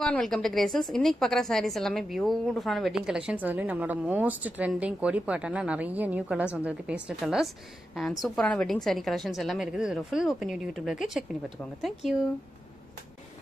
Welcome to Graces. இன்னைக்கு பார்க்குற sarees எல்லாமே பியூட்டிஃபுல்லான வெட்டிங் கலெக்ஷன்ஸ். அதுலேயும் நம்மளோட மோஸ்ட் ட்ரெண்டிங் கொடி பாட்டெல்லாம் நிறைய நியூ கலர்ஸ் வந்திருக்கு, பேஸ்டல் கலர்ஸ் அண்ட் சூப்பரான வெட்டிங் சாரி கலெக்ஷன்ஸ் எல்லாமே இருக்குது. இதோட ஃபுல் ஓப்பன் யூடியூப்ல இருக்கு, செக் பண்ணி பார்த்துக்கோங்க. தேங்க்யூ.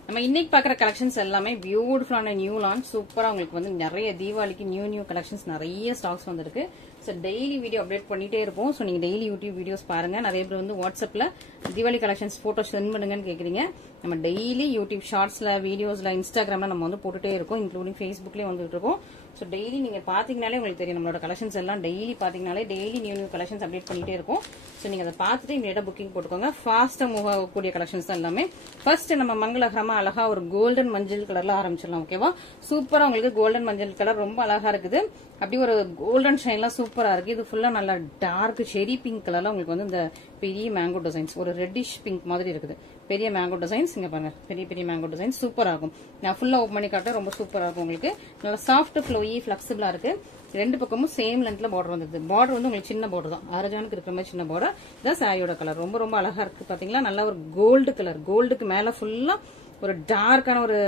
நம்ம இன்னைக்கு பார்க்குற கலெக்ஷன்ஸ் எல்லாமே பியூட்டிஃபுல்லான நியூ லான்ச். சூப்பராக உங்களுக்கு வந்து நிறைய தீபாவளிக்கு நியூ கலெக்ஷன்ஸ் நிறைய ஸ்டாக்ஸ் வந்திருக்கு. ஸோ டெய்லி வீடியோ அப்டேட் பண்ணிட்டே இருப்போம். ஸோ நீங்கள் டெய்லி யூடியூப் வீடியோஸ் பாருங்க. நிறைய பேர் வந்து வாட்ஸ்அப்பில் தீபாவளி கலெக்ஷன்ஸ் ஃபோட்டோ சென்ட் பண்ணுங்கன்னு கேட்குறீங்க. நம்ம டெய்லி யூடியூப் ஷார்ட்ஸில், வீடியோஸில், இன்ஸ்டாகிராமில் நம்ம வந்து போட்டுட்டே இருக்கோம், இன்க்ளூடிங் ஃபேஸ்புக்லேயே வந்துட்டு இருக்கோம். ஸோ டெய்லி நீங்கள் பார்த்தீங்கனாலே உங்களுக்கு தெரியும், நம்மளோட கலெக்ஷன்ஸ் எல்லாம் டெய்லி பார்த்தீங்கனாலே டெய்லி நியூ கலெக்ஷன்ஸ் அப்டேட் பண்ணிட்டே இருக்கும். ஸோ நீங்கள் அதை பார்த்துட்டு இமீடியட்டாக புக்கிங் போட்டுக்கோங்க. ஃபாஸ்ட்டாக மூவ் ஆகக்கூடிய கலெக்ஷன்ஸ் தான் எல்லாமே. ஃபர்ஸ்ட் நம்ம மங்களகரமாக அழகா ஒரு கோல்டன் மஞ்சள் கலர்ல ஆரம்பிச்சிடலாம். ஓகேவா? சூப்பராக உங்களுக்கு கோல்டன் மஞ்சள் கலர் ரொம்ப அழகா இருக்குது. அப்படி ஒரு கோல்டன் ஷைன்லாம் சூப்பரா இருக்கு. இது ஃபுல்லா நல்லா டார்க் செரி பிங்க் கலர்ல உங்களுக்கு வந்து இந்த பெரிய மேங்கோ டிசைன்ஸ், ஒரு ரெட்டிஷ் பிங்க் மாதிரி இருக்குது. பெரிய மேங்கோ டிசைன்ஸ் இங்க பாருங்க, பெரிய மேங்கோ டிசைன்ஸ் சூப்பரா இருக்கும். நான் ஃபுல்லா ஓப்பன் பண்ணி காட்டுறேன், ரொம்ப சூப்பரா இருக்கும். உங்களுக்கு நல்லா சாஃப்ட் ஃப்ளோயி ஃபிளெக்சிபிளா இருக்கு. ரெண்டு பக்கமும் சேம் லென்த்ல பார்டர் வந்தது. பார்டர் வந்து உங்களுக்கு சின்ன பார்டர் தான், அரஜானுக்கு இருக்கிற மாதிரி சின்ன பார்டர். இதான் சாரியோட கலர். ரொம்ப அழகா இருக்கு. பாத்தீங்களா, நல்ல ஒரு கோல்டு கலர். கோல்டுக்கு மேல ஃபுல்லா ஒரு டார்க்கான ஒரு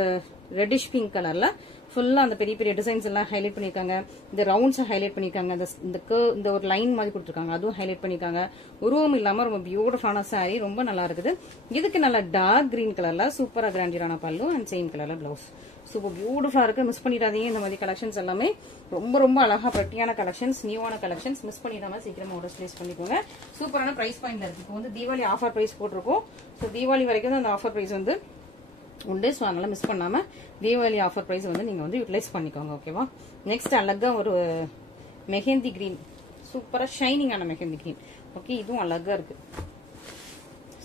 ரெட்டிஷ் பிங்க் கலர்ல ஃபுல்லா அந்த பெரிய டிசைன்ஸ் எல்லாம் ஹைலைட் பண்ணிருக்காங்க. இந்த ரவுண்ட்ஸ் ஹைலைட் பண்ணிருக்காங்க. இந்த ஒரு லைன் மாதிரி கொடுத்துருக்காங்க, அதுவும் ஹைலைட் பண்ணிருக்காங்க. உருவம் இல்லாம ரொம்ப பியூட்டிஃபுல்லான சாரி, ரொம்ப நல்லா இருக்குது. இதுக்கு நல்லா டார்க் கிரீன் கலர்ல சூப்பரா கிராண்டியரான பல்லு அண்ட் சேம் கலர்ல பிளவுஸ். சூப்பர் பியூட்டிஃபுல்லா இருக்கு. மிஸ் பண்ணிடாதீங்க. இந்த மாதிரி கலெக்ஷன்ஸ் எல்லாமே ரொம்ப அழகா பட்டியான கலெக்ஷன்ஸ், நியூவான கலெக்ஷன்ஸ். மிஸ் பண்ணிடாம சீக்கிரமா ஆர்டர் பிளேஸ் பண்ணிக்கோங்க. சூப்பரான பிரைஸ் பாயிண்ட்ல இருக்கு. இப்போ வந்து தீபாவளி ஆஃபர் பிரைஸ் போட்டிருக்கோம். ஸோ தீபாவளி வரைக்கும் தான் அந்த ஆஃபர் பிரைஸ் வந்து உண்டு. ஸோ அதனால மிஸ் பண்ணாம தீபாவளி ஆஃபர் பிரைஸ் வந்து நீங்க வந்து யூட்டிலைஸ் பண்ணிக்கோங்க. ஓகேவா? நெக்ஸ்ட் அழகா ஒரு மெஹந்தி கிரீன், சூப்பரா ஷைனிங்கான மெஹந்தி கிரீன். ஓகே, இதுவும் அழகா இருக்கு,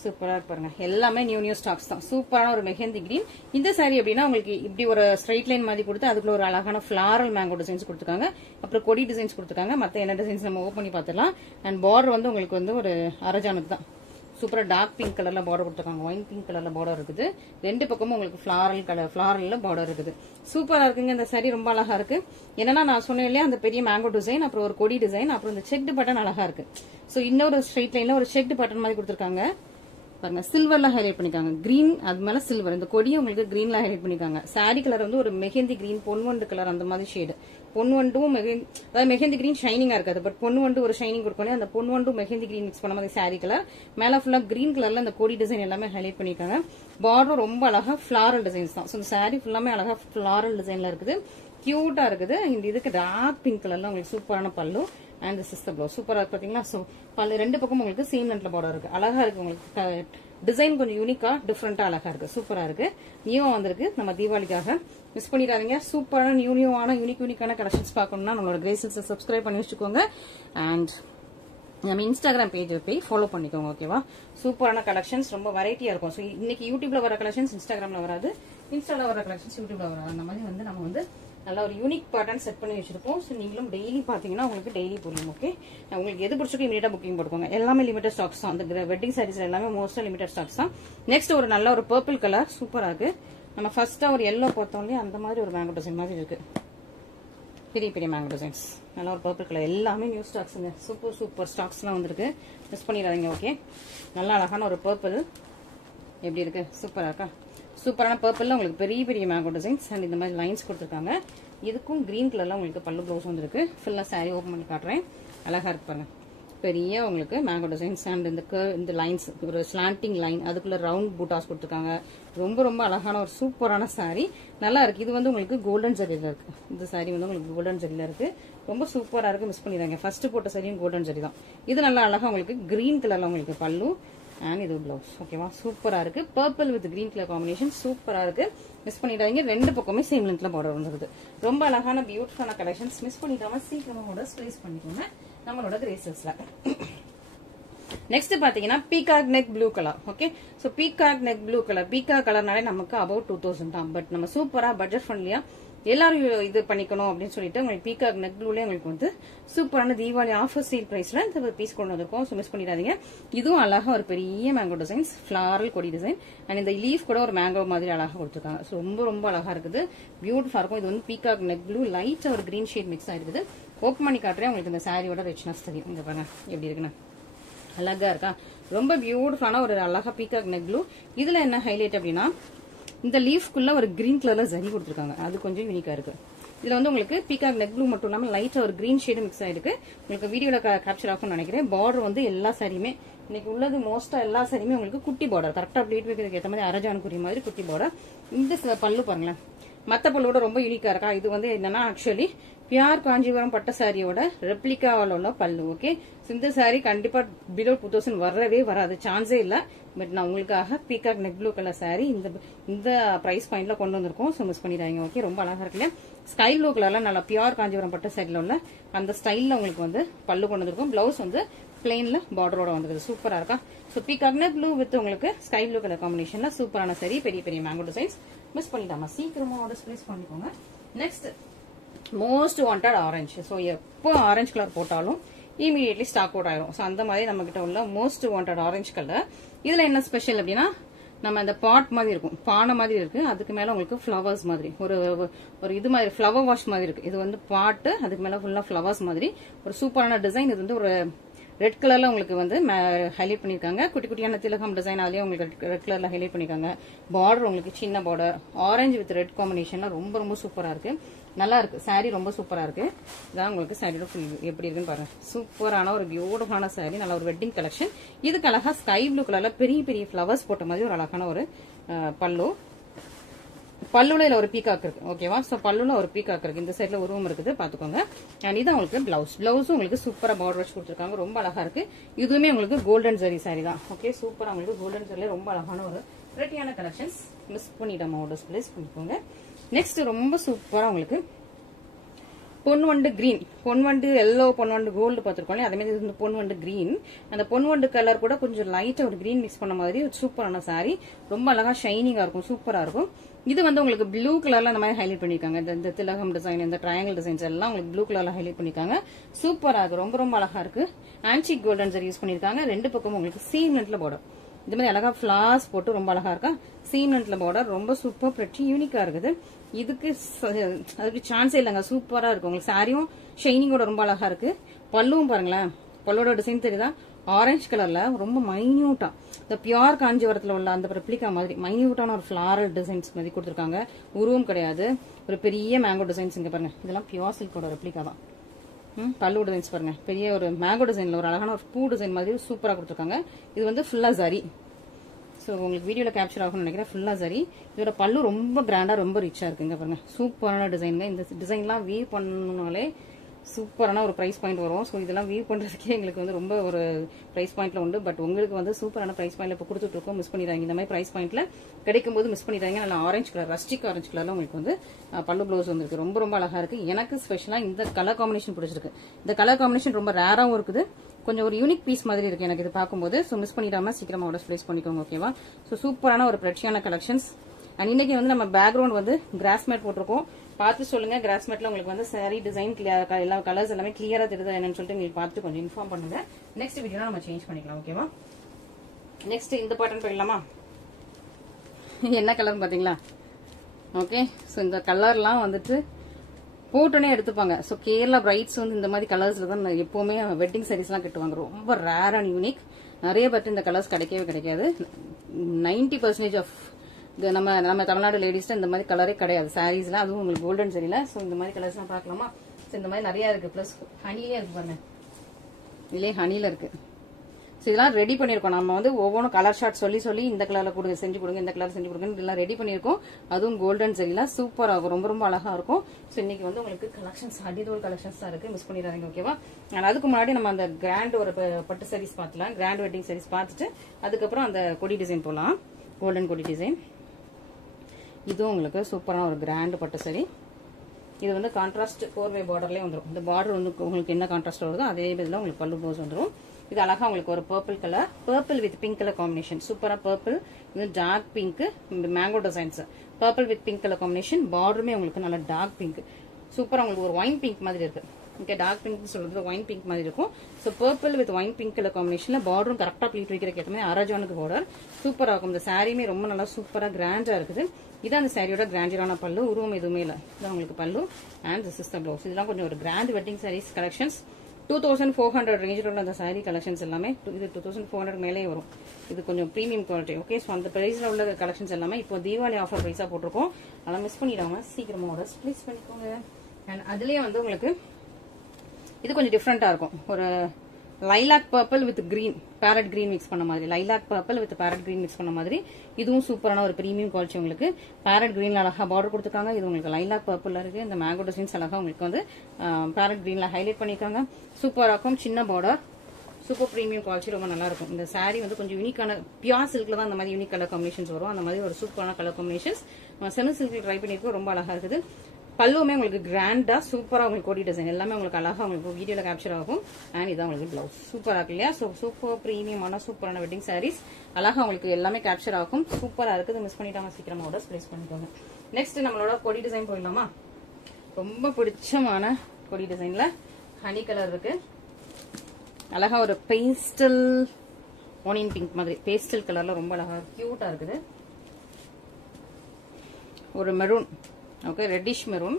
சூப்பரா பாருங்க. எல்லாமே நியூ ஸ்டாக்ஸ் தான். சூப்பரான ஒரு மெஹந்தி கிரீன். இந்த சாரி எப்படின்னா உங்களுக்கு இப்படி ஒரு ஸ்ட்ரைட் லைன் மாதிரி கொடுத்து அதுக்குள்ள ஒரு அழகான ஃபிளாரல் மேங்கோ டிசைன்ஸ் கொடுத்துருக்காங்க. அப்புறம் கொடி டிசைன்ஸ் கொடுத்துருக்காங்க. மற்ற என்ன டிசைன்ஸ் நம்ம ஓப்பன் பண்ணி பார்த்துலாம். அண்ட் பார்டர் வந்து உங்களுக்கு வந்து ஒரு அரஜானுக்கு தான். சூப்பரா டார்க் பிங்க் கலர்ல பார்டர் கொடுத்துருக்காங்க. ஒயின் பிங்க் கலர்ல பார்டர் இருக்குது. ரெண்டு பக்கமும் உங்களுக்கு ஃபிளாரல்ல பார்டர் இருக்குது. சூப்பரா இருக்குங்க. இந்த சாரி ரொம்ப அழகா இருக்கு. என்னன்னா நான் சொன்னேன் இல்லையா, அந்த பெரிய மேங்கோ டிசைன், அப்புறம் ஒரு கொடி டிசைன், அப்புறம் இந்த செக்டு பட்டன் அழகா இருக்கு. சோ இன்னொரு ஸ்ட்ரைட் லைன்ல ஒரு செக்டு பட்டன் மாதிரி கொடுத்துருக்காங்க. பாருங்க, சில்வர்ல ஹைலைட் பண்ணிருக்காங்க. கிரீன், அது மேல சில்வர். இந்த கொடியை உங்களுக்கு கிரீன்ல ஹைலைட் பண்ணிருக்காங்க. சாரி கலர் வந்து ஒரு மெஹந்தி கிரீன், பொன்வண்டு கலர் அந்த மாதிரி ஷேடு. பொன்வண்டும் அதாவது மெஹந்தி கிரீன் ஷைனிங்கா இருக்காது, பட் பொன்வண்டு ஒரு ஷைனிங் கொடுக்கணும். அந்த பொன்வண்டும் மெஹந்தி கிரீன் மிக்ஸ் பண்ண மாதிரி சாரி கலர். மேல ஃபுல்லா கிரீன் கலர்ல இந்த கொடி டிசைன் எல்லாமே ஹைலைட் பண்ணிருக்காங்க. பார்டர் ரொம்ப அழகா ஃபிளாரல் டிசைன்ஸ் தான். இந்த சாரி ஃபுல்லாமே அழகா ஃபிளாரல் டிசைன்ல இருக்குது. கியூட்டா இருக்குது. இந்த இதுக்கு டார்க் பிங்க் கலர்ல உங்களுக்கு சூப்பரான பல்லு அண்ட் சிஸ்டர் ப்ளவுஸ். சூப்பரா இருக்கு பாத்தீங்களா? சோ பல்லு ரெண்டு பக்கம் உங்களுக்கு சேம் லென்த்ல பார்டர் இருக்கு. அழகா இருக்கு. உங்களுக்கு டிசைன் கொஞ்சம் யூனிக்கா டிஃப்ரெண்டா அழகா இருக்கு. சூப்பரா இருக்கு. நியூவா வந்திருக்கு நம்ம தீபாவளிக்காக. மிஸ் பண்ணிடாதீங்க. சூப்பரான நியூவான யூனிக்கான கலெக்ஷன்ஸ் பார்க்கணும்னா நம்மளோட கிரேசஸ் சப்ஸ்கிரைப் பண்ணி வச்சுக்கோங்க. அண்ட் நம்ம இன்ஸ்டாகிராம் பேஜ் போய் ஃபாலோ பண்ணிக்கோங்க. ஓகேவா? சூப்பரான கலெக்ஷன்ஸ், ரொம்ப வெரைட்டியா இருக்கும். ஸோ இன்னைக்கு யூடியூப்ல வர கலெக்ஷன்ஸ் இன்ஸ்டாகிராம்ல வராது, இன்ஸ்டால வர கலெக்ஷன்ஸ் யூடியூப்ல வராது. அந்த மாதிரி வந்து நம்ம வந்து நல்ல ஒரு யூனிக் பேட்டர்ன் செட் பண்ணி வச்சிருப்போம். ஸோ நீங்களும் டெய்லி பாத்தீங்கன்னா உங்களுக்கு டெய்லி புரியும். ஓகே, உங்களுக்கு எது பிடிச்சிருக்கோ இமீடியட்டா புக்கிங் போட்டுக்கோங்க. எல்லாமே லிமிடெட் ஸ்டாக்ஸ் தான். அந்த வெட்டிங் சாரீஸ் எல்லாமே மோஸ்டா லிமிடெட் ஸ்டாக்ஸ் தான். நெக்ஸ்ட் ஒரு நல்ல ஒரு பர்பிள் கலர் சூப்பரா இருக்கு. நம்ம ஃபர்ஸ்டா ஒரு எல்லோ பார்த்தோம் இல்லையா, அந்த மாதிரி ஒரு மேங்கோ டிசைன் மாதிரி இருக்கு. பெரிய மேங்கோ டிசைன்ஸ், நல்ல ஒரு பர்பிள் கலர். எல்லாமே நியூ ஸ்டாக்ஸுங்க. சூப்பர் ஸ்டாக்ஸ்லாம் வந்திருக்கு. மிஸ் பண்ணிடாதீங்க. ஓகே, நல்லா அழகான ஒரு பர்பிள். எப்படி இருக்கு? சூப்பரா இருக்கா? சூப்பரான பர்பிள்ல உங்களுக்கு பெரிய மேங்கோ டிசைன்ஸ் அண்ட் இந்த மாதிரி லைன்ஸ் கொடுத்துருக்காங்க. இதுக்கும் கிரீன் கலர்ல உங்களுக்கு பல்லு ப்ளவுஸ் வந்துருக்கு. ஃபுல்லா சாரி ஓப்பன் பண்ணி காட்டுறேன். அழகா இருக்கு பாருங்க. பெரிய உங்களுக்கு மேங்கோ டிசைன்ஸ் அண்ட் இந்த லைன்ஸ், ஒரு ஸ்லாண்டிங் லைன், அதுக்குள்ள ரவுண்ட் பூட்டாஸ் கொடுத்துருக்காங்க. ரொம்ப அழகான ஒரு சூப்பரான சாரி. நல்லா இருக்கு. இது வந்து உங்களுக்கு கோல்டன் ஜரியில இருக்கு. இந்த சாரி வந்து உங்களுக்கு கோல்டன் ஜரியில இருக்கு. ரொம்ப சூப்பரா இருக்கு. மிஸ் பண்ணிடுறாங்க. ஃபர்ஸ்ட் போட்ட சாரியும் கோல்டன் ஜரி தான். இது நல்லா அழகா உங்களுக்கு கிரீன் கலர்ல உங்களுக்கு பல்லு அண்ட் இது பிளவுஸ். ஓகேவா? சூப்பரா இருக்கு. Purple with green colour combination சூப்பரா இருக்கு. மிஸ் பண்ணிடாதீங்க. ரெண்டு பக்கமே சேம் லென்த்ல பார்டர் வந்துருது. ரொம்ப அழகான பியூட்டிஃபுல்லான கலெக்ஷன்ஸ். மிஸ் பண்ணிடாம சீக்கிரமா பிளேஸ் பண்ணிக்கோங்க நம்மளோட கிரேசஸ்ல. நெக்ஸ்ட் பாத்தீங்கன்னா peacock neck blue colour. Okay, so peacock neck blue colour. Peacock கலர்னாலே நமக்கு அபவுட் 2000 தான். பட் நம்ம சூப்பரா பட்ஜெட் ஃப்ரெண்ட்லியா எல்லாரும் இது பண்ணிக்கணும் அப்படின்னு சொல்லிட்டு உங்களுக்கு பீகாக் நெக் ப்ளூல உங்களுக்கு வந்து சூப்பரான தீபாவளி ஆஃபர் சேல் பிரைஸ்ல இந்த பீஸ் கொண்டு வந்திருக்கோம். ஸோ மிஸ் பண்ணிடாதீங்க. இதுவும் அழகா ஒரு பெரிய மேங்கோ டிசைன்ஸ், ஃபிளாரல் கொடி டிசைன் அண்ட் இந்த லீஃப் கூட ஒரு மேங்கோ மாதிரி அழகா கொடுத்துருக்காங்க. ஸோ ரொம்ப அழகா இருக்குது. பியூட்டிஃபுல்லா இருக்கும். இது வந்து பீகாக் நெக் ப்ளூ லைட் ஒரு கிரீன் ஷேட் மிக்ஸ் ஆயிருக்குது. ஓப்பன் பண்ணி காட்டுறேன். உங்களுக்கு இந்த சாரியோட ரிச்னஸ் தெரியும். இங்க பாருங்க எப்படி இருக்குன்னு. அழகா இருக்கா? ரொம்ப பியூட்டிஃபுல்லான ஒரு அழகா பீகாக் நெக் ப்ளூ. இதுல என்ன ஹைலைட் அப்படின்னா இந்த லீஃப்குள்ள ஒரு கிரீன் கலர்ல ஜரி கொடுத்துருக்காங்க, அது கொஞ்சம் யூனிக்கா இருக்கு. இதுல வந்து உங்களுக்கு பீகாக் நெக் ப்ளூ மட்டும் இல்லாம லைட்டா ஒரு கிரீன் ஷேடு மிக்ஸ் ஆயிருக்கு. உங்களுக்கு வீடியோல கேப்சர் ஆகும்னு நினைக்கிறேன். பார்டர் வந்து எல்லா சாரியுமே இன்னைக்கு உள்ளது மோஸ்டா எல்லா சாரியுமே உங்களுக்கு குட்டி பார்டர், கரெக்டா பிளேட் வைக்கிறதுக்கு ஏற்ற மாதிரி அரஜான் குறி மாதிரி குட்டி பார்டர். இந்த பல்லு பாருங்களேன், மத்த பல்லோட ரொம்ப யூனிக்கா இருக்கா. இது வந்து என்னன்னா ஆக்சுவலி பியூர் காஞ்சிபுரம் பட்ட சாரியோட ரெப்ளிகாவில் உள்ள பல்லு. ஓகே, இந்த சாரி கண்டிப்பா பிலோ 2000 வரவே வராது, சான்ஸே இல்ல. பட் நான் உங்களுக்காக peacock neck blue colour sorry இந்த பிரைஸ் பாயிண்ட்ல கொண்டு வந்திருக்கோம். ஸோ மிஸ் பண்ணிடாதீங்க. ஓகே, ரொம்ப அழகா இருக்குல்ல. ஸ்கை ப்ளூ கலர்ல நல்லா பியூர் காஞ்சிபுரம் பட்ட சாரியில உள்ள அந்த ஸ்டைல்ல உங்களுக்கு வந்து பல்லு கொண்டு வந்திருக்கும். பிளவுஸ் வந்து பிளெயின்ல பார்டரோட வந்துருது, சூப்பரா இருக்கா. So peacock neck blue with உங்களுக்கு ஸ்கை ப்ளூ கலர் காம்பினேஷன்ல சூப்பரான சாரி, பெரிய பெரிய மேங்கோ டிசைன்ஸ். மிஸ் பண்ணிட்டாமா, சீக்கிரமா ஆர்டர்ஸ் பிளேஸ் பண்ணிக்கோங்க. Next most wanted orange. So எப்போ ஆரஞ்சு கலர் போட்டாலும் இமீடியட்லி ஸ்டாக் அவுட் ஆயிரும். ஸோ அந்த மாதிரி நம்ம கிட்ட உள்ள மோஸ்ட் வாண்டட் ஆரஞ்சு கலர். இதுல என்ன ஸ்பெஷல் அப்படின்னா, நம்ம இந்த பாட் மாதிரி இருக்கும், பானை மாதிரி இருக்கு, அதுக்கு மேல உங்களுக்கு ஃபிளவர்ஸ் மாதிரி ஒரு இது மாதிரி ஃபிளவர் வாஷ் மாதிரி இருக்கு. இது வந்து பாட்டு, அதுக்கு மேல ஃபுல்லா ஃபிளவர்ஸ் மாதிரி ஒரு சூப்பரான டிசைன். இது வந்து ஒரு ரெட் கலர்ல உங்களுக்கு வந்து ஹைலைட் பண்ணிருக்காங்க. குட்டி குட்டியான திலகம் டிசைன், அதுலயே உங்களுக்கு ரெட் கலர்ல ஹைலைட் பண்ணிருக்காங்க. பார்டர் உங்களுக்கு சின்ன பார்டர், ஆரஞ்சு வித் ரெட் காம்பினேஷன்ல ரொம்ப ரொம்ப சூப்பரா இருக்கு, நல்லா இருக்கு. சாரி ரொம்ப சூப்பரா இருக்கு. இதான் உங்களுக்கு சாரியோட ஃபுல் எப்படி இருக்குன்னு பாருங்க. சூப்பரான ஒரு பியூட்டிஃபுல்லான சாரி, நல்ல ஒரு வெட்டிங் கலெக்ஷன். இதுக்கு அழகா ஸ்கை ப்ளூ கலர்ல பெரிய பெரிய ஃபிளவர்ஸ் போட்ட மாதிரி ஒரு அழகான ஒரு பல்லு. பல்லுல இதுல ஒரு பீகாக் இருக்கு. ஓகேவா, சோ பல்லுல ஒரு பீகாக் இருக்கு, இந்த சைட்ல உருவம் இருக்குது, பாத்துக்கோங்க. அண்ட் இது உங்களுக்கு பிளவுஸும் உங்களுக்கு சூப்பரா பார்டர் வச்சு கொடுத்துருக்காங்க, ரொம்ப அழகா இருக்கு. இதுவுமே உங்களுக்கு கோல்டன் ஜரி சாரி தான். ஓகே, சூப்பரா உங்களுக்கு கோல்டன் ஜரியில ரொம்ப அழகான ஒரு பிரெட்டியான கலெக்ஷன்ஸ். மிஸ் பண்ணிடாம ஆர்டர்ஸ் பிளேஸ் பண்ணிக்கோங்க. நெக்ஸ்ட் ரொம்ப சூப்பரா உங்களுக்கு பொன்வண்டு கிரீன், பொன்வண்டு எல்லோ, பொன்வண்டு கோல்டு பார்த்துருக்கோம். அதே மாதிரி இந்த பொன்வண்டு கிரீன், அந்த பொன்வண்டு கலர் கூட கொஞ்சம் லைட்டா ஒரு கிரீன் மிக்ஸ் பண்ண மாதிரி ஒரு சூப்பரான சாரி, ரொம்ப அழகா ஷைனிங்கா இருக்கும், சூப்பரா இருக்கும். இது வந்து உங்களுக்கு ப்ளூ கலர்ல அந்த மாதிரி ஹைலைட் பண்ணிருக்காங்க. இந்த திலகம் டிசைன், இந்த ட்ரையாங்கிள் டிசைன்ஸ் எல்லாம் உங்களுக்கு ப்ளூ கலர்ல ஹைலைட் பண்ணிருக்காங்க, சூப்பரா இருக்கு, ரொம்ப ரொம்ப அழகா இருக்கு. ஆன்டிக் கோல்டன் ஜரி யூஸ் பண்ணிருக்காங்க. ரெண்டு பக்கமும் உங்களுக்கு சீமெண்ட்ல பார்டர், இந்த மாதிரி அழகா ஃபிளார்ஸ் போட்டு ரொம்ப அழகா இருக்கா. சீமெண்ட்ல பார்டர் ரொம்ப சூப்பர் பிரெட்டி யூனிக்கா இருக்குது. இதுக்கு அதுக்கு சான்ஸே இல்லைங்க, சூப்பரா இருக்கு. உங்களுக்கு சாரியும் ஷைனிங்கோட ரொம்ப அழகா இருக்கு. பல்லுவும் பாருங்களேன், பல்லோட டிசைன் தெரியுதா, ஆரஞ்சு கலர்ல ரொம்ப மைன்யூட்டா இந்த பியூர் காஞ்சிபுரத்துல உள்ள அந்த ரெப்ளிகா மாதிரி மைன்யூட்டான ஒரு ஃபிளாரல் டிசைன்ஸ் மாதிரி கொடுத்துருக்காங்க. உருவம் கிடையாது, ஒரு பெரிய மேங்கோ டிசைன்ஸ். இங்க பாருங்க, இதெல்லாம் பியூர் சில்கோட ரெப்ளிகா தான். பல்லு டிசைன்ஸ் பாருங்க, பெரிய ஒரு மேங்கோ டிசைன்ல ஒரு அழகான ஒரு பூ டிசைன் மாதிரி சூப்பரா கொடுத்துருக்காங்க. இது வந்து ஃபுல்லா ஜரி. ஸோ உங்களுக்கு வீடியோல கேப்சர் ஆகும்னு நினைக்கிறேன், ஃபுல்லா சரி. இதோட பல்லு ரொம்ப கிராண்டா ரொம்ப ரிச்சா இருக்குங்க பாருங்க, சூப்பரான டிசைனுங்க. இந்த டிசைன்லாம் வீவ் பண்ணணும்னாலே சூப்பரான ஒரு பிரைஸ் பாயிண்ட் வரும். ஸோ இதெல்லாம் வீவ் பண்றதுக்கே எங்களுக்கு வந்து ரொம்ப ஒரு பிரைஸ் பாயிண்ட்ல உண்டு. பட் உங்களுக்கு வந்து சூப்பரான பிரைஸ் பாயிண்ட்ல இப்போ கொடுத்துட்டு இருக்கோம், மிஸ் பண்ணிடுறாங்க. இந்த மாதிரி பிரைஸ் பாயிண்ட்ல கிடைக்கும் போது மிஸ் பண்ணிடுறாங்க. நல்லா ஆரஞ்சு கலர், ரஸ்டிக் ஆரஞ்சு கலர்ல உங்களுக்கு வந்து பல்லு ப்ளவுஸ் வந்துருக்கு, ரொம்ப ரொம்ப அழகா இருக்கு. எனக்கு ஸ்பெஷலா இந்த கலர் காம்பினேஷன் பிடிச்சிருக்கு. இந்த கலர் காம்பினேஷன் ரொம்ப ரேராவும் இருக்குது, கொஞ்சம் ஒரு யூனிக் பீஸ் மாதிரி இருக்கு எனக்கு இது பார்க்கும்போது. ஸோ மிஸ் பண்ணிடாம சீக்கிரமா ஆர்டர் பிளேஸ் பண்ணிக்கோங்க. ஓகேவா, ஸோ சூப்பரான ஒரு பிரச்சியான கலெக்ஷன்ஸ். அண்ட் இன்னைக்கு வந்து நம்ம பேக்ரவுண்ட் வந்து கிராஸ் மேட் போட்டிருக்கோம், பார்த்து சொல்லுங்க. கிராஸ் மேட்ல உங்களுக்கு வந்து சாரி டிசைன் எல்லா கலர்ஸ் எல்லாமே கிளியரா தெரியுதா என்னன்னு சொல்லிட்டு உங்களுக்கு பார்த்து கொஞ்சம் இன்ஃபார்ம் பண்ணுங்க. நெக்ஸ்ட் வீடியோல நம்ம சேஞ்ச் பண்ணிக்கலாம். ஓகேவா, நெக்ஸ்ட் இந்த பேட்டர்ன் போயிடலாமா? என்ன கலர் பாத்தீங்களா? ஓகே, ஸோ இந்த கலர்லாம் வந்துட்டு போட்டோன்னே எடுத்துப்பாங்க. ஸோ கேரளா பிரைட்ஸ் வந்து இந்த மாதிரி கலர்ஸ்ல தான் எப்பவுமே வெட்டிங் சாரீஸ்லாம் கட்டுவாங்க, ரொம்ப ரேர் அண்ட் யூனிக். நிறைய பேர் இந்த கலர்ஸ் கிடைக்கவே கிடைக்காது. 90% ஆஃப் நம்ம தமிழ்நாடு லேடிஸ்ல இந்த மாதிரி கலரே கிடையாது சாரீஸ்ல, அதுவும் உங்களுக்கு கோல்டன் சரியில. ஸோ இந்த மாதிரி கலர்ஸ் எல்லாம் பார்க்கலாமா? ஸோ இந்த மாதிரி நிறைய இருக்கு, பிளஸ் ஹனிலே இருக்கு பாருங்க, இல்லையே ஹனில இருக்கு. ஸோ இதெல்லாம் ரெடி பண்ணிருக்கோம் நம்ம வந்து ஒவ்வொன்றும் கலர் ஷார்ட் சொல்லி இந்த கலர்ல கொடுங்க, செஞ்சு கொடுங்க, இந்த கலர் செஞ்சு கொடுங்க, இதெல்லாம் ரெடி பண்ணிருக்கோம். அதுவும் கோல்டன் சரியில சூப்பரா இருக்கும், ரொம்ப ரொம்ப அழகா இருக்கும். ஸோ இன்னைக்கு வந்து உங்களுக்கு கலெக்ஷன்ஸ் அடிதோல் கலெக்ஷன்ஸ் தான் இருக்கு, மிஸ் பண்ணிடாதீங்க. ஓகேவா, அதுக்கு முன்னாடி நம்ம அந்த கிராண்ட் ஒரு பட்டு சாரீஸ் பார்த்துலாம், கிராண்ட் வெட்டிங் சாரீஸ் பார்த்துட்டு அதுக்கப்புறம் அந்த கொடி டிசைன் போலாம், கோல்டன் கொடி டிசைன். இதுவும் உங்களுக்கு சூப்பரான ஒரு கிராண்ட் பட்டு சாரி. இது வந்து கான்ட்ராஸ்ட் 4-வே பார்டர்லயே வந்துடும். இந்த பார்டர் வந்து உங்களுக்கு என்ன கான்ட்ராஸ்ட் வருதோ அதே இதில் உங்களுக்கு பல்லு ப்ளவுஸ் வந்துடும். இது அழகா உங்களுக்கு ஒரு purple colour, purple with pink colour combination, சூப்பரா பர்பிள், இது dark pink, mango designs, purple with pink colour combination. பார்டருமே உங்களுக்கு நல்ல டார்க் பிங்க், சூப்பரா உங்களுக்கு ஒரு ஒயின் பிங்க் மாதிரி இருக்கு. ஓகே, டார்க் பிங்க் சொல்றது ஒயின் பிங்க் மாதிரி இருக்கும். So purple with wine pink colour காம்பினேஷன்ல பார்டரும் கரெக்டா ப்ளீட் வைக்கிற கேட்ட மாதிரி அரஜானுக்கு பார்டர் சூப்பரா இருக்கும். இந்த சாரியுமே ரொம்ப நல்லா சூப்பரா கிராண்டா இருக்குது. இதான் அந்த சாரியோட கிராண்டியரான பல்லு, உருவம் எதுவுமே இல்லை. இதான் உங்களுக்கு பல்லு and this is the blouse. இதெல்லாம் கொஞ்சம் ஒரு கிராண்ட் வெட்டிங் சாரீஸ் கலெக்ஷன்ஸ். 2400 ரேஞ்சில் உள்ள அந்த சாரீ கலெக்ஷன்ஸ் எல்லாமே இது 2400 மேலே வரும். இது கொஞ்சம் ப்ரீமியம் குவாலிட்டி. ஓகே, ஸோ அந்த ப்ரைஸில் உள்ள கலெக்ஷன்ஸ் எல்லாமே இப்போ தீபாவளி ஆஃபர் ப்ரைஸாக போட்டிருக்கோம். அதெல்லாம் மிஸ் பண்ணிடாம சீக்கிரமாக ஆர்டர்ஸ் ப்ளேஸ் பண்ணிக்கோங்க. அண்ட் அதுலேயே வந்து உங்களுக்கு இது கொஞ்சம் டிஃப்ரெண்ட்டாக இருக்கும். ஒரு lilac purple with green, farad green mix பண்ண மாதிரி, lilac purple with farad green mix பண்ண மாதிரி இதுவும் சூப்பரான ஒரு ப்ரீமியம் குவாலிட்டி. உங்களுக்கு பேரட் கிரீன்ல அழகா பார்டர் கொடுத்துருக்காங்க. இது உங்களுக்கு லைலாக் பர்பிள்ல இருக்கு. இந்த மேங்கோ டிசைன்ஸ் அழகா உங்களுக்கு வந்து பேரட் கிரீன்ல ஹைலைட் பண்ணிருக்காங்க. சூப்பரா இருக்கும். சின்ன பார்டர், சூப்பர் ப்ரீமியம் குவாலிட்டி, ரொம்ப நல்லா இருக்கும். இந்த சாரீ வந்து கொஞ்சம் யூனிக்கான பியூர் சில்க்ல தான் அந்த மாதிரி யூனிக் கலர் காம்பினேஷன்ஸ் வரும். அந்த மாதிரி ஒரு சூப்பரான கலர் காம்பினேஷன்ஸ் செமி சில்க்ல ட்ரை பண்ணிருக்கோம். ரொம்ப அழகா இருக்குது. பல்லுமே உங்களுக்கு கிராண்டா சூப்பரா உங்களுக்கு கோடி டிசைன் எல்லாமே உங்களுக்கு அழகா உங்களுக்கு வீடியோல கேப்சர் ஆகும். அண்ட் இதான் உங்களுக்கு பிளவுஸ் சூப்பரா இருக்கு இல்லையா? சூப்பர் பிரீமியமான சூப்பரான வெட்டிங் சாரீஸ் அழகா உங்களுக்கு எல்லாமே கேப்சர் ஆகும். சூப்பரா இருக்குது. மிஸ் பண்ணிட்டாம சீக்கிரமா ஆர்டர்ஸ் பிளேஸ் பண்ணிக்கோங்க. நெக்ஸ்ட் நம்மளோட கொடி டிசைன் போயிடலாமா? ரொம்ப பிடிச்சமான கொடி டிசைன்ல ஹனி கலர் இருக்கு. அழகா ஒரு பேஸ்டல் ஆனியன் பிங்க் மாதிரி பேஸ்டல் கலர்ல ரொம்ப அழகா கியூட்டா இருக்குது. ஒரு maroon, okay, reddish maroon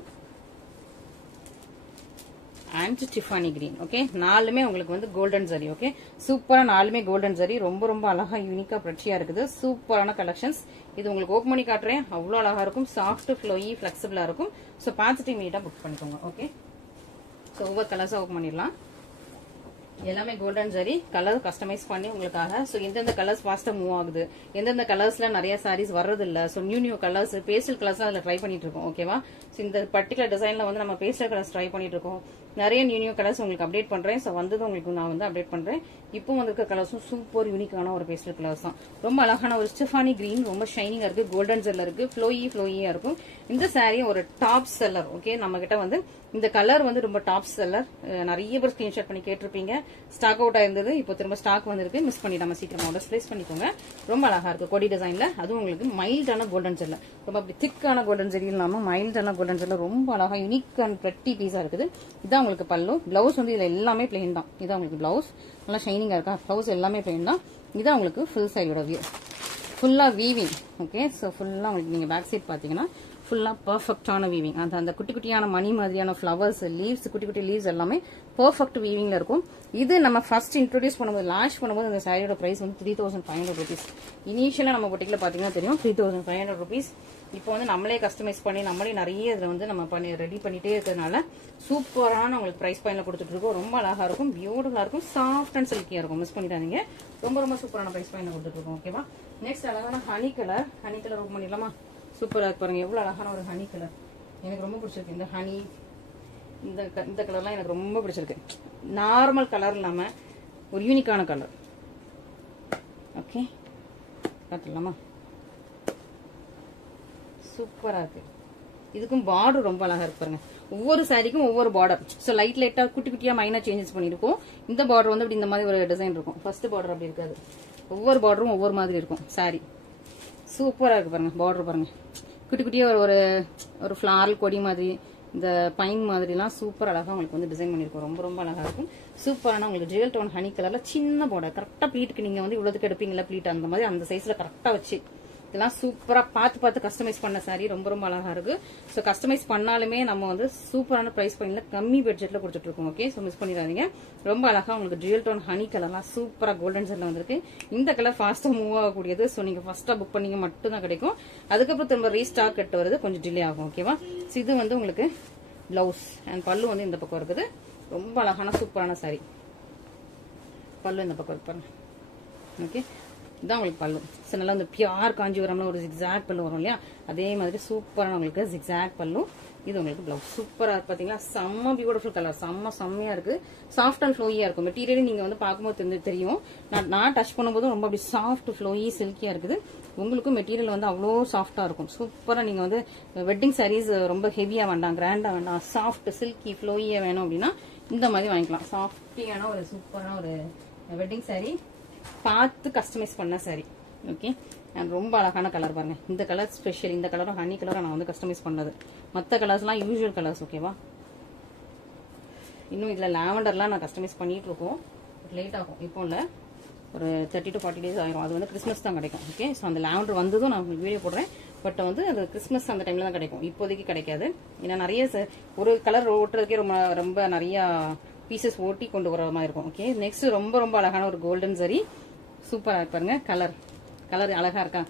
and Tiffany green. Okay, நாலுமே உங்களுக்கு வந்து கோல்டன் ஜரி. ஓகே, சூப்பரா நாலுமே கோல்டன் ஜரி. ரொம்ப ரொம்ப அழகா யூனிக்கா பிரச்சியா இருக்குது. சூப்பரான கலெக்ஷன்ஸ். இது உங்களுக்கு ஓப்பன் பண்ணி காட்டுறேன். அவ்வளோ அழகா இருக்கும். சாஃப்ட் ஃப்ளோயி ஃபிளெக்சிபிளா இருக்கும். ஸோ பார்த்துட்டு இமீடியட்டா புக் பண்ணிக்கோங்க. ஓகே, ஸோ ஒவ்வொரு கலர்ஸா ஓப்பன் பண்ணிடலாம். எல்லாமே கோல்டன் ஜரி கலர் கஸ்டமைஸ் பண்ணி உங்களுக்காக. ஸோ எந்தெந்த கலர்ஸ் ஃபாஸ்டா மூவ் ஆகுது, எந்தெந்த கலர்ஸ்ல நிறைய சாரீஸ் வர்றது இல்ல, so new colours pastel colours அதுல ட்ரை பண்ணிட்டு இருக்கோம். ஓகேவா? ஸோ இந்த பர்டிகுலர் டிசைன்ல வந்து நம்ம பேஸ்டல் கலர்ஸ் ட்ரை பண்ணிட்டு இருக்கோம். நிறைய நியூ கலர்ஸ் உங்களுக்கு அப்டேட் பண்றேன். ஸோ வந்தது உங்களுக்கு நான் வந்து அப்டேட் பண்றேன். இப்போ வந்திருக்க கலர்ஸும் சூப்பர் யூனிக்கான ஒரு பேஸ்டல் கலர்ஸ் தான். ரொம்ப அழகான ஒரு ஸ்டிஃபானி கிரீன், ரொம்ப ஷைனிங்கா இருக்கு. கோல்டன் ஜெல்ல இருக்கு. ஃப்ளோயியா இருக்கும். இந்த சாரீ ஒரு டாப் செல்லர். ஓகே, நம்ம கிட்ட வந்து இந்த கலர் வந்து ரொம்ப டாப் செல்லர். நிறைய பேர் ஸ்கிரீன்ஷாட் பண்ணி கேட்டிருப்பீங்க. ஸ்டாக் அவுட் ஆயிருந்தது. இப்போ திரும்ப ஸ்டாக் வந்திருக்கு. மிஸ் பண்ணிடாம சீக்கிரம் ஆர்டர்ஸ் பிளேஸ் பண்ணிக்கோங்க. ரொம்ப அழகா இருக்கு கொடி டிசைன்ல. அதுவும் உங்களுக்கு மைல்டான கோல்டன் ஜெல்ல, ரொம்ப அப்படி திக்கான கோல்டன் ஜெல் இல்லாம மைல்டான கோல்டன் ஜெல்ல ரொம்ப அழகா யூனிக் அண்ட் பிரெட்டி பீஸா இருக்குது. இதான் உங்களுக்கு பல்லு. பிளவுஸ் வந்து இதுல எல்லாமே பிளெயின் தான். இதான் உங்களுக்கு பிளவுஸ். நல்லா ஷைனிங்கா இருக்கா? பிளவுஸ் எல்லாமே பிளெயின் தான். இதான் உங்களுக்கு ஃபுல் சைடோட வியூ. ஃபுல்லா வீவிங். ஓகே, ஸோ ஃபுல்லா உங்களுக்கு நீங்க பேக் சைட் பாத்தீங்கன்னா ஃபுல்லா பெர்ஃபெக்டான வீவிங். அந்த குட்டி குட்டியான மணி மாதிரியான ஃபிளவர்ஸ், லீவ்ஸ், குட்டி குட்டி லீவ்ஸ் எல்லாமே பெர்ஃபெக்ட் வீவிங்ல இருக்கும். இது நம்ம ஃபர்ஸ்ட் இன்ட்ரோடியூஸ் பண்ணும்போது, லான்ச் பண்ணும்போது இந்த சாரியோட பிரைஸ் வந்து 3500 rupees. இனிஷியலா நம்ம பொட்டிக்கல பாத்தீங்கன்னா தெரியும் 3500 rupees. இப்போ வந்து நம்மளே கஸ்டமைஸ் பண்ணி நம்மளே நிறைய இதுல வந்து நம்ம பண்ணி ரெடி பண்ணிட்டே இருக்கிறதுனால சூப்பரான உங்களுக்கு பிரைஸ் பாயிண்ட்ல கொடுத்துட்டு இருக்கோம். ரொம்ப அழகா இருக்கும், பியூட்டிஃபுல்லா இருக்கும், சாஃப்ட் அண்ட் சில்கியா இருக்கும். மிஸ் பண்ணிடாதீங்க. ரொம்ப ரொம்ப சூப்பரான பிரைஸ் பாயிண்ட்ல கொடுத்துட்டு இருக்கோம். ஓகேவா? நெக்ஸ்ட் அழகான honey colour. Honey colour open பண்ணிடலாமா? சூப்பரா இருக்கு பாருங்க. எவ்வளவு அழகான ஒரு ஹனி கலர். எனக்கு ரொம்ப பிடிச்சிருக்கு இந்த ஹனி. இந்த கலர்லாம் எனக்கு ரொம்ப பிடிச்சிருக்கு. நார்மல் கலர் இல்லாம ஒரு யூனிக்கான கலர். ஓகே, பார்த்துடலாமா? சூப்பரா இருக்கு. இதுக்கும் பார்டர் ரொம்ப அழகா இருக்கு பாருங்க. ஒவ்வொரு சாரிக்கும் ஒவ்வொரு பார்டர். ஸோ லைட்டா குட்டி குட்டியா மைனர் சேஞ்சஸ் பண்ணிருக்கோம். இந்த பார்டர் வந்து அப்படி இந்த மாதிரி ஒரு டிசைன் இருக்கும். ஃபர்ஸ்ட் பார்டர் அப்படி இருக்காது. ஒவ்வொரு பார்டரும் ஒவ்வொரு மாதிரி இருக்கும். சாரி சூப்பரா இருக்கு பாருங்க. பார்டர் பாருங்க, குட்டி குட்டியா ஒரு ஃபிளாரல் கொடி மாதிரி, இந்த பைன் மாதிரிலாம் சூப்பர் அழகா உங்களுக்கு வந்து டிசைன் பண்ணிருக்கோம். ரொம்ப ரொம்ப அழகா இருக்கும். சூப்பரான உங்களுக்கு ஜுவல் டோன் ஹனி கலர்ல சின்ன பார்டர். கரெக்டா ப்ளீட்டுக்கு நீங்க வந்து இவ்வளவுக்கு எடுப்பீங்களா ப்ளீட் அந்த மாதிரி அந்த சைஸ்ல கரெக்டா வச்சு இதெல்லாம் சூப்பரா பார்த்து கஸ்டமைஸ் பண்ண சாரி. ரொம்ப ரொம்ப அழகா இருக்கு. ஸோ கஸ்டமைஸ் பண்ணாலுமே நம்ம வந்து சூப்பரான பிரைஸ் பாயிண்ட்ல கம்மி பட்ஜெட்ல கொடுத்துட்டு இருக்கோம். ஓகே, ஸோ மிஸ் பண்ணிடாதீங்க. ரொம்ப அழகா உங்களுக்கு ஜுவல் டோன் ஹனி கலர்லாம் சூப்பரா கோல்டன் ஜெல்ல வந்திருக்கு. இந்த கலர் ஃபாஸ்டா மூவ் ஆகக்கூடியது. ஸோ நீங்க ஃபர்ஸ்டா புக் பண்ணீங்க மட்டும் தான் கிடைக்கும். அதுக்கப்புறம் திரும்ப ரீஸ்டாக் கட்டு வருது, கொஞ்சம் டிலே ஆகும். ஓகேவா? ஸோ இது வந்து உங்களுக்கு பிளவுஸ் அண்ட் பல்லு வந்து இந்த பக்கம் இருக்குது. ரொம்ப அழகான சூப்பரான சாரி. பல்லு இந்த பக்கம் இருப்பாங்க. ஓகே, இதான் உங்களுக்கு பல்லு. ஸோ நல்லா இந்த பியூர் காஞ்சிபுரம்ல ஒரு ஜிக்ஸாக் பல்லு வரும் இல்லையா? அதே மாதிரி சூப்பரான உங்களுக்கு ஜிக்ஸாக் பல்லு. இது உங்களுக்கு பிளவுஸ். சூப்பரா இருக்கு பாத்தீங்களா? செம்ம பியூட்டிஃபுல் கலர். செம்மையா இருக்கு. சாஃப்ட் அண்ட் ஃப்ளோயியா இருக்கும். மெட்டீரியல் நீங்க வந்து பார்க்கும்போது தெரியும். நான் டச் பண்ணும்போது ரொம்ப அப்படி சாஃப்ட் ஃப்ளோயி சில்கியா இருக்குது. உங்களுக்கும் மெட்டீரியல் வந்து அவ்வளோ சாஃப்டா இருக்கும். சூப்பரா நீங்க வந்து வெட்டிங் சாரீஸ் ரொம்ப ஹெவியா வேண்டாம், கிராண்டா வேண்டாம், சாஃப்ட் சில்கி ஃப்ளோயியா வேணும் அப்படின்னா இந்த மாதிரி வாங்கிக்கலாம். சாஃப்டியான ஒரு சூப்பரான ஒரு வெட்டிங் சாரி, பார்த்து கஸ்டமைஸ் பண்ண சாரி. ஓகே, ரொம்ப அழகான கலர் பாருங்க. இந்த கலர் ஸ்பெஷல். இந்த கலரும் ஹனி கலரும் நான் வந்து கஸ்டமைஸ் பண்ணது. மற்ற கலர்ஸ்லாம் யூஸ்வல் கலர்ஸ். ஓகேவா? இன்னும் இதுல லாவெண்டர்லாம் நான் கஸ்டமைஸ் பண்ணிட்டு இருக்கோம். லேட் ஆகும். இப்போ இல்ல, ஒரு 30 to 40 days ஆயிரும். அது வந்து கிறிஸ்மஸ் தான் கிடைக்கும். ஓகே, ஸோ அந்த லாவெண்டர் வந்ததும் நான் உங்களுக்கு வீடியோ போடுறேன். பட் வந்து அது கிறிஸ்மஸ் அந்த டைம்ல தான் கிடைக்கும். இப்போதைக்கு கிடைக்காது. ஏன்னா நிறைய ஒரு கலர் ஓட்டுறதுக்கே ரொம்ப நிறைய பீசஸ் ஓட்டி கொண்டு வர மாதிரி இருக்கும். ஓகே, நெக்ஸ்ட் ரொம்ப ரொம்ப அழகான ஒரு கோல்டன் சரி, சூப்பரா பாருங்க. கலர் அழகா இருக்கா?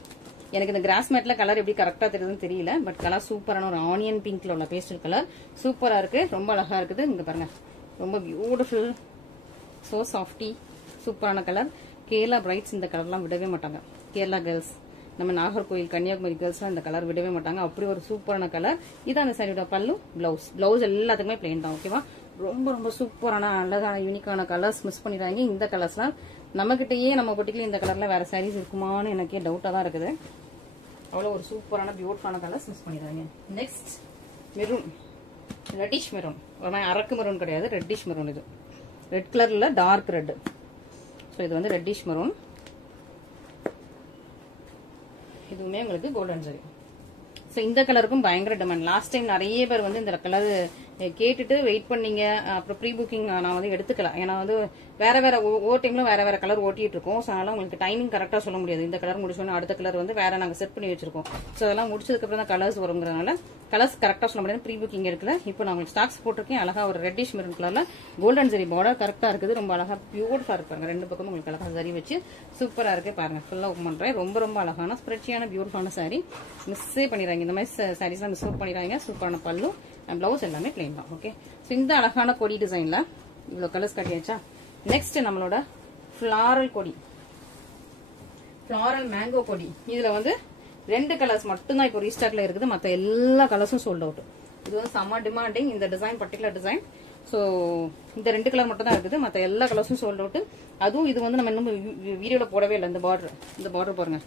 எனக்கு இந்த கிராஸ் மேட்ல கலர் எப்படி கரெக்டா தெரியுதுன்னு தெரியல, பட் கலர் சூப்பரான ஒரு ஆனியன் பிங்க்ல உள்ள பேஸ்டல் கலர் சூப்பரா இருக்கு, ரொம்ப அழகா இருக்குது. இங்க பாருங்க, ரொம்ப பியூட்டிஃபுல், சோ சாஃப்டி, சூப்பரான கலர். கேரளா பிரைட்ஸ் இந்த கலர்லாம் விடவே மாட்டாங்க. கேரளா கேர்ள்ஸ், நம்ம நாகர்கோயில் கன்னியாகுமரி கேர்ள்ஸ்லாம் இந்த கலர் விடவே மாட்டாங்க. அப்படி ஒரு சூப்பரான கலர். இதான் அந்த சாரியோட பல்லு. பிளவுஸ் எல்லாத்துக்குமே பிளெயின் தான். ஓகேவா, ரொம்ப ரொம்ப சூப்பரான அழகான யூனிக்கான கலர்ஸ். மிஸ் பண்ணிடுறாங்க இந்த கலர்ஸ்லாம். நம்மகிட்டயே நம்ம பொட்டிக்கல இந்த கலர்ல வேற சாரீஸ் இருக்குமான்னு எனக்கே டவுட்டா தான் இருக்குது. அவ்வளவு ஒரு சூப்பரான பியூட்டிஃபுல்லான கலர்ஸ். மிஸ் பண்ணிடுறாங்க. Next maroon, reddish maroon. ஒரு மாதிரி அரக்கு மெரூன் கிடையாது, ரெட்டிஷ் மெரூன். இது ரெட் கலர்ல டார்க் ரெட். ஸோ இது வந்து ரெட்டிஷ் மெரூன். இதுவுமே உங்களுக்கு கோல்டன் ஜரி. ஸோ இந்த கலருக்கும் பயங்கர டிமாண்ட். லாஸ்ட் டைம் நிறைய பேர் வந்து இந்த கலர் கேட்டுட்டு வெயிட் பண்ணீங்க. அப்புறம் ப்ரீ புக்கிங் நான் வந்து எடுத்துக்கலாம். ஏன்னா வந்து வேற வேற ஒவ்வொரு டைம்ல வேற கலர் ஓட்டிட்டு இருக்கோம். ஸோ அதனால உங்களுக்கு டைமிங் கரெக்டா சொல்ல முடியாது. இந்த கலர் முடிச்சோன்னா அடுத்த கலர் வந்து வேற நாங்க செட் பண்ணி வச்சிருக்கோம். ஸோ அதெல்லாம் முடிச்சதுக்கு அப்புறம் தான் கலர்ஸ் வருங்கிறதுனால கலர்ஸ் கரெக்டா சொல்ல முடியாது. ப்ரீ புக்கிங் எடுக்கல. இப்போ நான் உங்களுக்கு ஸ்டாக்ஸ் போட்டிருக்கேன். அழகா ஒரு ரெட்டிஷ் மெரூன் கலர்ல கோல்டன் ஜரி பார்டர் கரெக்டா இருக்குது. ரொம்ப அழகா பியூட்டிஃபா இருப்பாங்க. ரெண்டு பக்கமும் உங்களுக்கு அழகா ஜரி வச்சு சூப்பரா இருக்கு. பாருங்க, ஃபுல்லா ஓப்பன் பண்றேன். ரொம்ப ரொம்ப அழகான ஸ்ப்ரெச்சியான பியூட்டிஃபுல்லான சாரி. மிஸ்ஸே பண்ணிடுறாங்க. இந்த மாதிரி சாரீஸ்லாம் மிஸ் அவுட் பண்ணிடுறாங்க. சூப்பரான பல்லு, பிளவுஸ் எல்லாமே பிளெயின் தான். ஓகே, ஸோ இந்த அழகான கொடி டிசைன்ல இவ்வளவு கலர்ஸ் காட்டியாச்சா? நெக்ஸ்ட் நம்மளோட ஃபிளாரல் கொடி, ஃபிளாரல் மேங்கோ கொடி. இதுல வந்து 2 கலர்ஸ் மட்டும்தான் இப்போ ரீஸ்டாக்ல இருக்குது. மற்ற எல்லா கலர்ஸும் சோல்ட் அவுட். இது வந்து செம்ம டிமாண்டிங் இந்த டிசைன், பர்டிகுலர் டிசைன். ஸோ இந்த 2 கலர் மட்டும் தான் இருக்குது. மற்ற எல்லா கலர்ஸும் சோல்ட் அவுட். அதுவும் இது வந்து நம்ம இன்னும் வீடியோல போடவே இல்லை. இந்த பார்டர் பாருங்க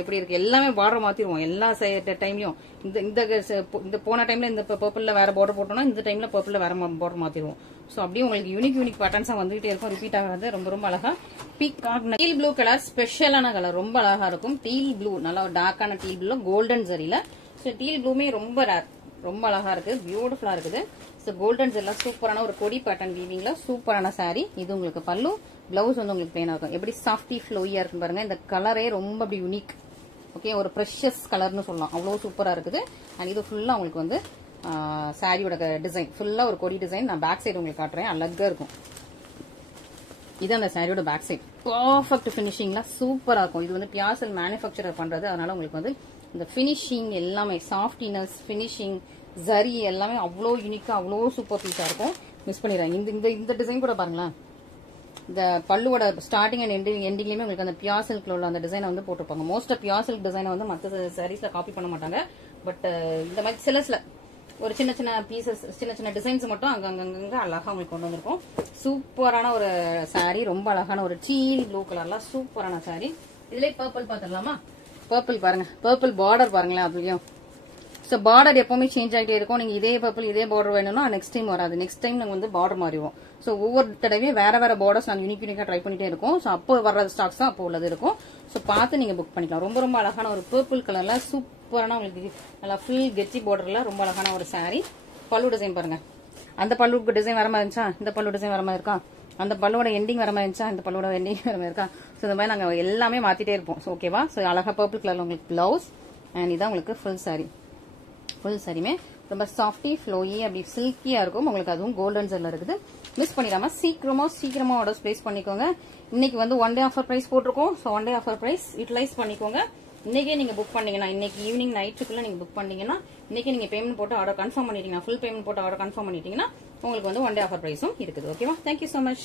எப்படி இருக்கு. எல்லாமே பார்டர் மாத்திடுவோம் எல்லா டைம்லயும். இந்த போன டைம்ல இந்த பர்பிள்ல வேற பார்டர் போட்டோம்னா இந்த டைம்ல பர்பிள்ல வேற பார்டர் மாத்திடுவோம். சோ அப்படியே உங்களுக்கு யூனிக் பேட்டர்ன்ஸா வந்துகிட்டே இருக்கும். ரிப்பீட் ஆகிறது ரொம்ப ரொம்ப அழகா. பீகாக் டீல் ப்ளூ கலர், ஸ்பெஷலான கலர், ரொம்ப அழகா இருக்கும். டீல் ப்ளூ, நல்லா ஒரு டார்க்கான டீல் ப்ளூ கோல்டன் ஜரியில. ஸோ டீல் ப்ளூமே ரொம்ப ரேர், ரொம்ப அழகா இருக்கு, பியூட்டிஃபுல்லா இருக்குது. ஸோ கோல்டன் ஜெல்லாம் சூப்பரான ஒரு கொடி பேட்டர்ன் வீவிங்ல சூப்பரான சாரி. இது உங்களுக்கு பல்லு, பிளவுஸ் வந்து உங்களுக்கு பிளெயினா இருக்கும். எப்படி சாஃப்டி ஃப்ளோயா இருக்கு பாருங்க. இந்த கலரே ரொம்ப அப்படி யூனிக். ஓகே, ஒரு ப்ரெஷியஸ் கலர்னு சொல்லலாம். அவ்வளவு சூப்பரா இருக்குது. அண்ட் இது ஃபுல்லா உங்களுக்கு வந்து சாரியோட டிசைன் ஃபுல்லா ஒரு கொடி டிசைன். நான் பேக் சைடு உங்களுக்கு காட்டுறேன். அழகா இருக்கும். இது அந்த சாரியோட பேக் சைடு. பர்ஃபெக்ட் பினிஷிங்ல சூப்பரா இருக்கும். இது வந்து பியாசல் மேனுஃபேக்சரர் பண்றது. அதனால உங்களுக்கு வந்து இந்த பினிஷிங் எல்லாமே சாஃப்டினஸ், பினிஷிங், ஜரி எல்லாமே அவ்வளோ யூனிக்கா, அவ்வளோ சூப்பர் பீஸா இருக்கும். மிஸ் பண்ணிடுறாங்க. இந்த டிசைன் கூட பாருங்களேன். இந்த பல்லுவோட ஸ்டார்டிங் அண்ட் எண்டிங்லயுமே உங்களுக்கு அந்த பியூர் சில்க்ல உள்ள அந்த டிசைனை வந்து போட்டிருப்பாங்க. மோஸ்ட் ஆஃப் பியூர் சில்க் டிசைனை வந்து மற்ற சாரீஸ்ல காப்பி பண்ண மாட்டாங்க. பட் இந்த மாதிரி சில ஒரு சின்ன பீசஸ், சின்ன டிசைன்ஸ் மட்டும் அங்கங்க அழகா உங்களுக்கு கொண்டு வந்திருக்கும். சூப்பரான ஒரு சாரி, ரொம்ப அழகான ஒரு டீல் ப்ளூ கலர்ல சூப்பரான சாரி. இதுல பர்பிள் பாத்துடலாமா? பர்பிள் பாருங்க, பர்பிள் பார்டர் பாருங்களேன். அதுலயும் ஸோ பார்டர் எப்பவுமே சேஞ்ச் ஆகிட்டே இருக்கும். நீங்க இதே பர்பிள் இதே பார்டர் வேணும்னா நெக்ஸ்ட் டைம் வராது. நெக்ஸ்ட் டைம் நாங்கள் வந்து பார்டர் மாறிடுவோம். ஸோ ஒவ்வொரு தடவையும் வேற பார்டர்ஸ் நாங்கள் யூனிக்கா ட்ரை பண்ணிட்டே இருக்கோம். ஸோ அப்போ வர்ற ஸ்டாக்ஸ் தான் அப்போ உள்ளது இருக்கும். ஸோ பார்த்து நீங்க புக் பண்ணிக்கலாம். ரொம்ப ரொம்ப அழகான ஒரு பர்பிள் கலர்ல சூப்பரான உங்களுக்கு நல்லா ஃபுல் கெட்டி பார்டர்ல ரொம்ப அழகான ஒரு சாரி. பல்லு டிசைன் பாருங்க. அந்த பல்லுக்கு டிசைன் வர மாதிரி இருந்துச்சா? இந்த பல்லு டிசைன் வர மாதிரி இருக்கா? அந்த பல்லோட எண்டிங் வர மாதிரி இருந்துச்சா? இந்த பல்லோட எண்டிங் வர மாதிரி இருக்கா? ஸோ இந்த மாதிரி நாங்கள் எல்லாமே மாத்திட்டே இருப்போம். ஓகேவா? ஸோ அழகா பர்பிள் கலர்ல உங்களுக்கு பிளவுஸ் அண்ட் இதான் உங்களுக்கு ஃபுல் சாரி. ஃபுல் சாரியுமே ரொம்ப சாஃப்டி ஃப்ளோயி அப்படி சில்கியா இருக்கும். உங்களுக்கு அதுவும் கோல்டன் ஜெல்ல இருக்குது. மிஸ் பண்ணிடாம சீக்கிரமா ஆர்டர்ஸ் பிளேஸ் பண்ணிக்கோங்க. இன்னைக்கு வந்து 1 டே ஆஃபர் பிரைஸ் போட்டிருக்கோம். So 1 day offer price utilise பண்ணிக்கோங்க. இன்னைக்கே நீங்க புக் பண்ணீங்கன்னா, இன்னைக்கு ஈவினிங் நைட்டுக்குள்ள நீங்க புக் பண்ணீங்கன்னா, இன்னைக்கு நீங்க பேமெண்ட் போட்டு ஆர்டர் கன்ஃபார்ம் பண்ணிட்டீங்கன்னா, ஃபுல் பேமெண்ட் போட்டு ஆர்டர் கன்ஃபார்ம் பண்ணிட்டீங்கன்னா உங்களுக்கு வந்து 1 டே ஆஃபர் பிரைஸும் இருக்குது. ஓகேவா? Thank you so much.